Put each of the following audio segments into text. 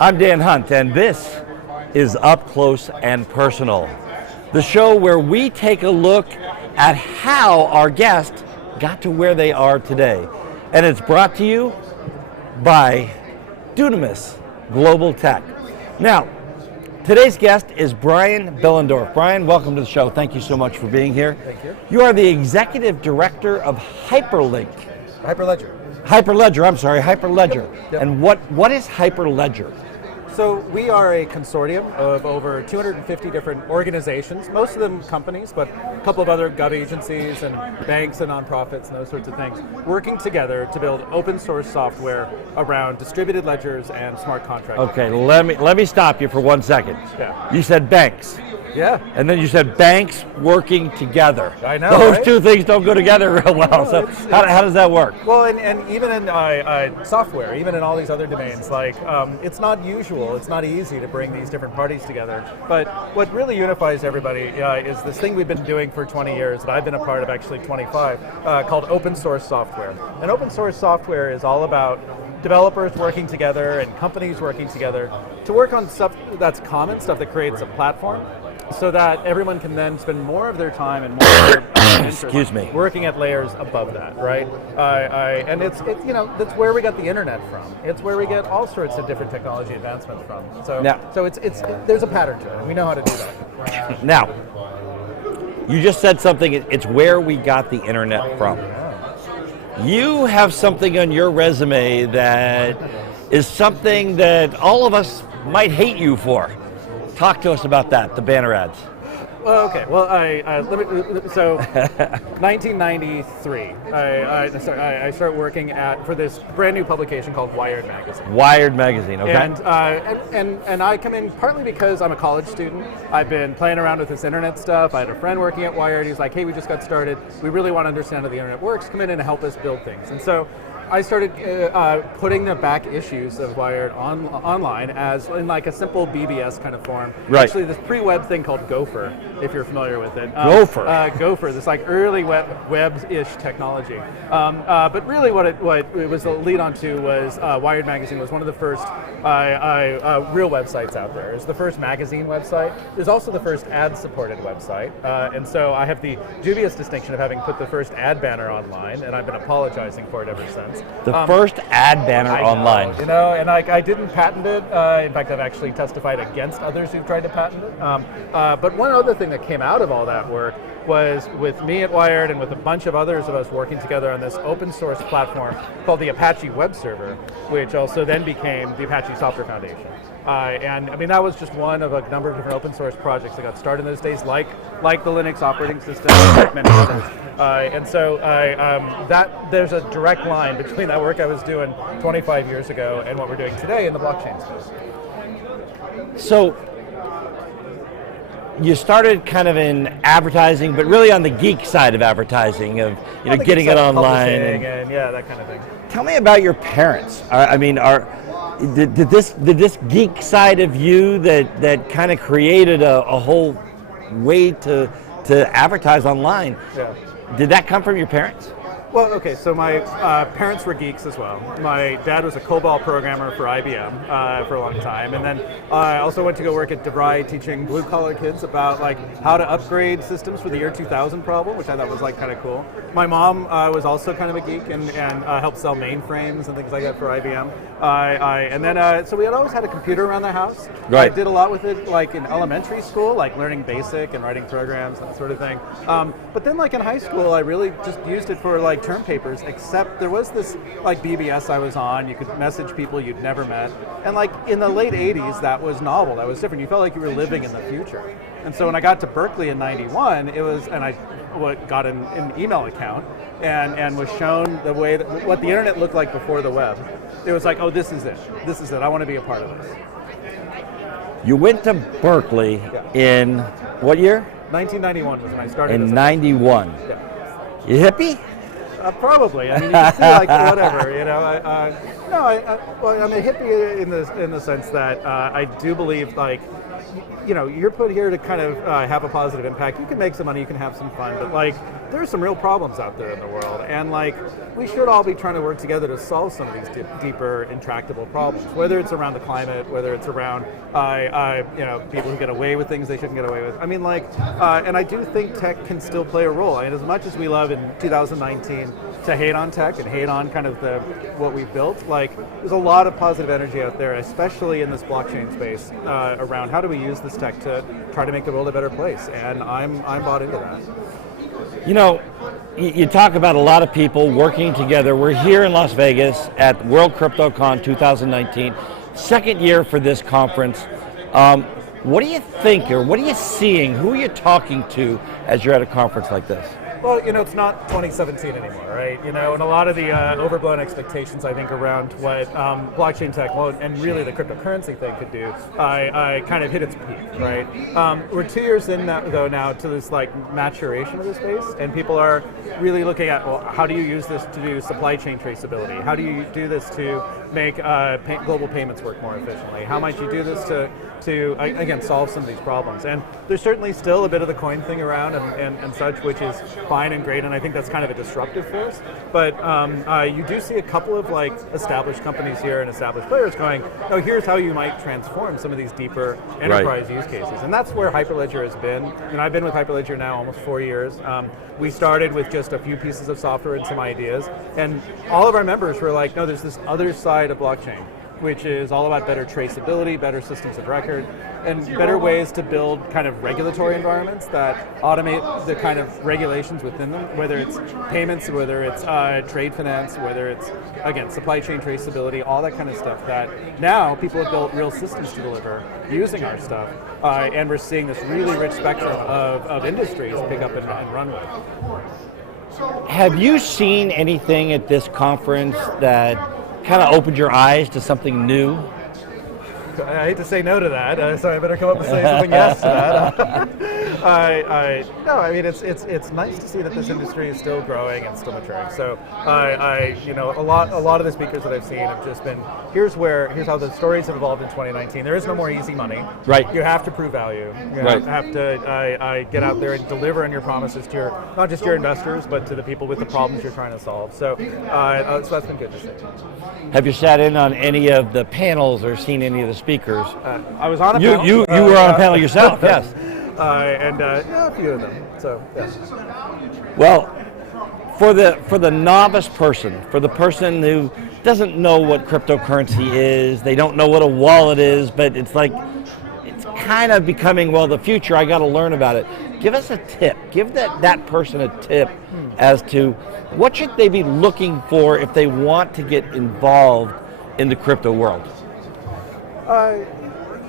I'm Dan Hunt, and this is Up Close and Personal, the show where we take a look at how our guests got to where they are today. And it's brought to you by Dunamis Global Tech. Now, today's guest is Brian Behlendorf. Brian, welcome to the show. Thank you so much for being here. Thank you. You are the executive director of Hyperledger. Hyperledger. Yep. And what is Hyperledger? So we are a consortium of over 250 different organizations, most of them companies, but a couple of other gov agencies and banks and nonprofits and those sorts of things, working together to build open source software around distributed ledgers and smart contracts. Okay, let me stop you for 1 second. Yeah. You said banks. Yeah. And then you said banks working together. I know, Those right? two things don't go together real well. No, So how does that work? Well, and even in software, even in all these other domains, like it's not usual, it's not easy to bring these different parties together. But what really unifies everybody is this thing we've been doing for 20 years that I've been a part of, actually 25, called open source software. And open source software is all about developers working together and companies working together to work on stuff that's common, stuff that creates a platform, so that everyone can then spend more of their time and more of their Excuse me. working at layers above that, right? And it's that's where we got the internet from. It's where we get all sorts of different technology advancements from. So it's there's a pattern to it, and we know how to do that. Now, you just said something. It's where we got the internet from. You have something on your resume that is something that all of us might hate you for. Talk to us about that, the banner ads. Well, okay. Well, 1993, I started working for this brand new publication called Wired Magazine. Wired Magazine, okay. And I come in partly because I'm a college student. I've been playing around with this internet stuff. I had a friend working at Wired. He's like, hey, we just got started. We really want to understand how the internet works. Come in and help us build things. And so I started putting the back issues of Wired online as in like a simple BBS kind of form. Right. Actually, this pre-web thing called Gopher, if you're familiar with it. Gopher. This like early web-ish technology. But really what it was the lead onto was Wired Magazine was one of the first real websites out there. It was the first magazine website. It was also the first ad-supported website. And so I have the dubious distinction of having put the first ad banner online, and I've been apologizing for it ever since. The first ad banner online. And I didn't patent it. In fact, I've actually testified against others who've tried to patent it. But one other thing that came out of all that work was with me at Wired and with a bunch of others of us working together on this open source platform called the Apache Web Server, which also then became the Apache Software Foundation. And I mean, that was just one of a number of different open source projects that got started in those days, like the Linux operating system, like many others. And so there's a direct line between that work I was doing 25 years ago and what we're doing today in the blockchain space. So you started kind of in advertising, but really on the geek side of advertising, of getting it online and yeah, that kind of thing. Tell me about your parents. I mean, did this geek side of you that kind of created a whole way to advertise online? Yeah. Did that come from your parents? Well, okay, so my parents were geeks as well. My dad was a COBOL programmer for IBM for a long time, and then I also went to go work at DeVry teaching blue-collar kids about like how to upgrade systems for the year 2000 problem, which I thought was like kind of cool. My mom was also kind of a geek and helped sell mainframes and things like that for IBM. So we had always had a computer around the house. Right. I did a lot with it, like in elementary school, like learning BASIC and writing programs and that sort of thing. But then, like in high school, I really just used it for like term papers, except there was this like BBS I was on. You could message people you'd never met, and like in the late 80s, that was novel. That was different. You felt like you were living in the future. And so when I got to Berkeley in '91, I got an email account and was shown the way what the internet looked like before the web. It was like, oh, this is it. This is it. I want to be a part of this. You went to Berkeley in what year? 1991 was when I started. In '91. Yeah. You hippie? Probably. I mean, you can see like whatever, you know. I'm a hippie in the sense that I do believe like, you're put here to kind of have a positive impact. You can make some money, you can have some fun, but like there's some real problems out there in the world, and like we should all be trying to work together to solve some of these deeper, intractable problems. Whether it's around the climate, whether it's around people who get away with things they shouldn't get away with. I mean, and I do think tech can still play a role. I mean, as much as we love in 2019 to hate on tech and hate on kind of what we've built, like there's a lot of positive energy out there, especially in this blockchain space, around how do we use this tech to try to make the world a better place, and I'm bought into that. You know, you talk about a lot of people working together. We're here in Las Vegas at World CryptoCon 2019, second year for this conference. What do you think, or what are you seeing? Who are you talking to as you're at a conference like this? Well, it's not 2017 anymore, right? And a lot of the overblown expectations, I think, around what blockchain tech, and really the cryptocurrency thing could do, I kind of hit its peak, right? We're 2 years in now to this maturation of the space, and people are really looking at, well, how do you use this to do supply chain traceability? How do you do this to make global payments work more efficiently? How might you do this to again, solve some of these problems? And there's certainly still a bit of the coin thing around and such, which is fine and great, and I think that's kind of a disruptive force. But you do see a couple of established companies here and established players going, oh, here's how you might transform some of these deeper enterprise use cases. And that's where Hyperledger has been. And I've been with Hyperledger now almost 4 years. We started with just a few pieces of software and some ideas, and all of our members were like, no, there's this other side of blockchain, which is all about better traceability, better systems of record, and better ways to build kind of regulatory environments that automate the kind of regulations within them, whether it's payments, whether it's trade finance, whether it's, again, supply chain traceability, all that kind of stuff that now people have built real systems to deliver using our stuff, and we're seeing this really rich spectrum of industries pick up and run with. Have you seen anything at this conference that kind of opened your eyes to something new? I hate to say no to that, so I better come up and say something yes to that. No, I mean it's nice to see that this industry is still growing and still maturing. So a lot of the speakers that I've seen have just been, here's how the stories have evolved in 2019. There is no more easy money. Right. You have to prove value. You have to get out there and deliver on your promises to not just your investors, but to the people with the problems you're trying to solve. So that's been good to see. Have you sat in on any of the panels or seen any of the speakers? I was on a panel. You were on a panel yourself, yes. A few of them. So yes. Well, for the novice person, for the person who doesn't know what cryptocurrency is, they don't know what a wallet is, but it's kind of becoming, well, the future, I got to learn about it. Give us a tip. Give that person a tip as to what should they be looking for if they want to get involved in the crypto world.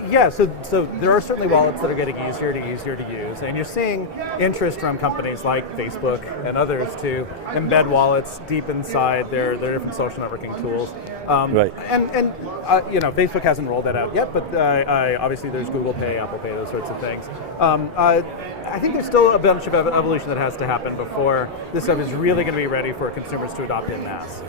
Yeah, so there are certainly wallets that are getting easier to use, and you're seeing interest from companies like Facebook and others to embed wallets deep inside their different social networking tools. Right. And Facebook hasn't rolled that out yet, but obviously there's Google Pay, Apple Pay, those sorts of things. I think there's still a bunch of evolution that has to happen before this stuff is really going to be ready for consumers to adopt en masse.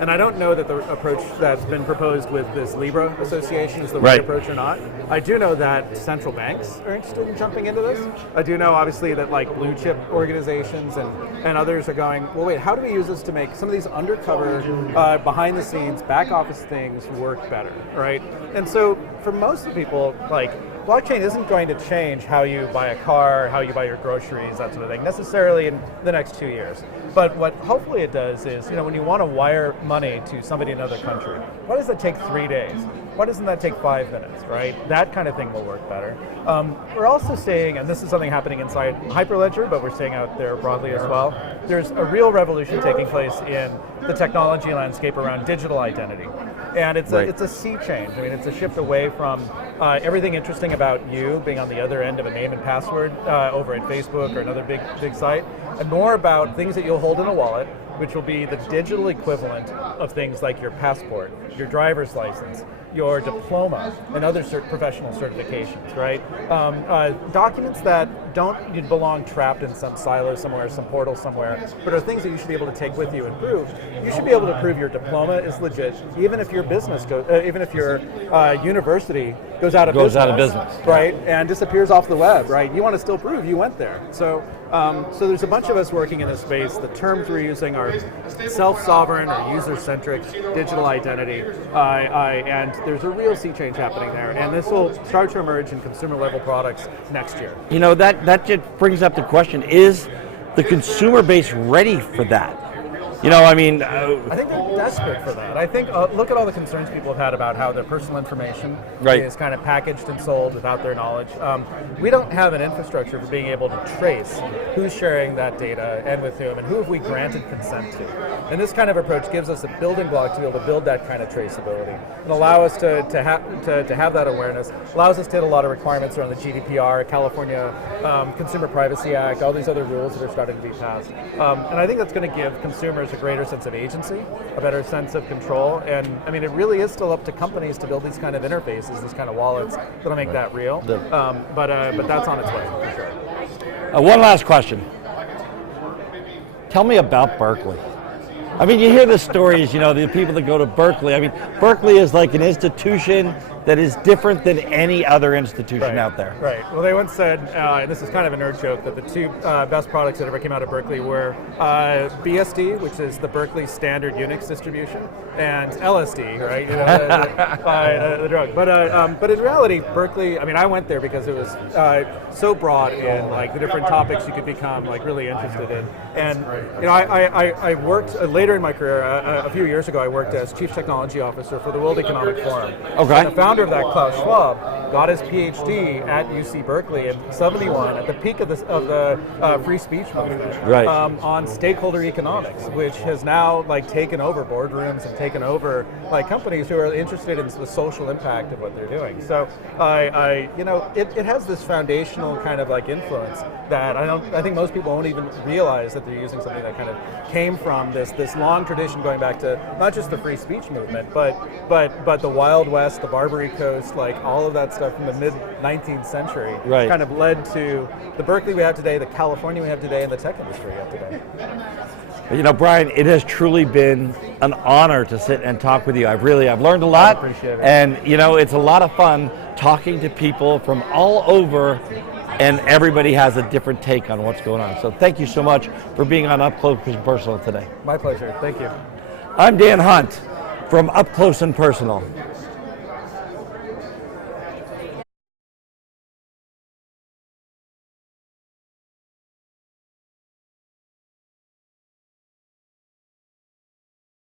And I don't know that the approach that's been proposed with this Libra association is the right approach or not. I do know that central banks are interested in jumping into this. I do know, obviously, that blue chip organizations and others are going, well, wait, how do we use this to make some of these undercover, behind the scenes, back office things work better, right? And so for most people, blockchain isn't going to change how you buy a car, how you buy your groceries, that sort of thing, necessarily in the next 2 years. But what hopefully it does is, when you want to wire money to somebody in another country, why does that take 3 days? Why doesn't that take 5 minutes, right? That kind of thing will work better. We're also seeing, and this is something happening inside Hyperledger, but we're seeing out there broadly as well, there's a real revolution taking place in the technology landscape around digital identity. And it's a sea change. I mean, it's a shift away from everything interesting about you being on the other end of a name and password over at Facebook or another big site, and more about things that you'll hold in a wallet, which will be the digital equivalent of things like your passport, your driver's license, your diploma and other professional certifications, right? Documents that don't belong trapped in some silo somewhere, some portal somewhere, but are things that you should be able to take with you and prove. You should be able to prove your diploma is legit, even if your business even if your university goes out of business, right, and disappears off the web, right? You want to still prove you went there. So there's a bunch of us working in this space. The terms we're using are self-sovereign or user-centric digital identity, and there's a real sea change happening there. And this will start to emerge in consumer-level products next year. You know, that just brings up the question: is the consumer base ready for that? You know, I mean, I think they're desperate for that. I think, look at all the concerns people have had about how their personal information is kind of packaged and sold without their knowledge. We don't have an infrastructure for being able to trace who's sharing that data and with whom, and who have we granted consent to. And this kind of approach gives us a building block to be able to build that kind of traceability and allow us to have that awareness, allows us to hit a lot of requirements around the GDPR, California Consumer Privacy Act, all these other rules that are starting to be passed. And I think that's going to give consumers a greater sense of agency, a better sense of control, and I mean, it really is still up to companies to build these kind of interfaces, these kind of wallets that'll make that real. But that's on its way for sure. One last question. Tell me about Berkeley. I mean, you hear the stories, you know, the people that go to Berkeley. I mean, Berkeley is like an institution that is different than any other institution out there. Right. Well, they once said, and this is kind of a nerd joke, that the two best products that ever came out of Berkeley were BSD, which is the Berkeley Standard Unix distribution, and LSD, right? You know, the drug. But in reality, Berkeley. I mean, I went there because it was so broad in like the different topics you could become like really interested in. And you know, I worked later in my career. A few years ago, I worked as Chief Technology Officer for the World Economic Forum. Okay. And the founder of that, Klaus Schwab, got his PhD at UC Berkeley in '71 at the peak of the free speech movement, on stakeholder economics, which has now like taken over boardrooms and taken over like companies who are interested in the social impact of what they're doing. So you know, it has this foundational kind of like influence that I think most people won't even realize that they're using something that kind of came from this long tradition going back to not just the free speech movement, but the Wild West, the Barbary Coast, like all of that stuff from the mid-19th century kind of led to the Berkeley we have today, the California we have today, and the tech industry we have today. You know, Brian, it has truly been an honor to sit and talk with you. I've learned a lot. I appreciate it. And you know, it's a lot of fun talking to people from all over, and everybody has a different take on what's going on. So thank you so much for being on Up Close and Personal today. My pleasure. Thank you. I'm Dan Hunt from Up Close and Personal.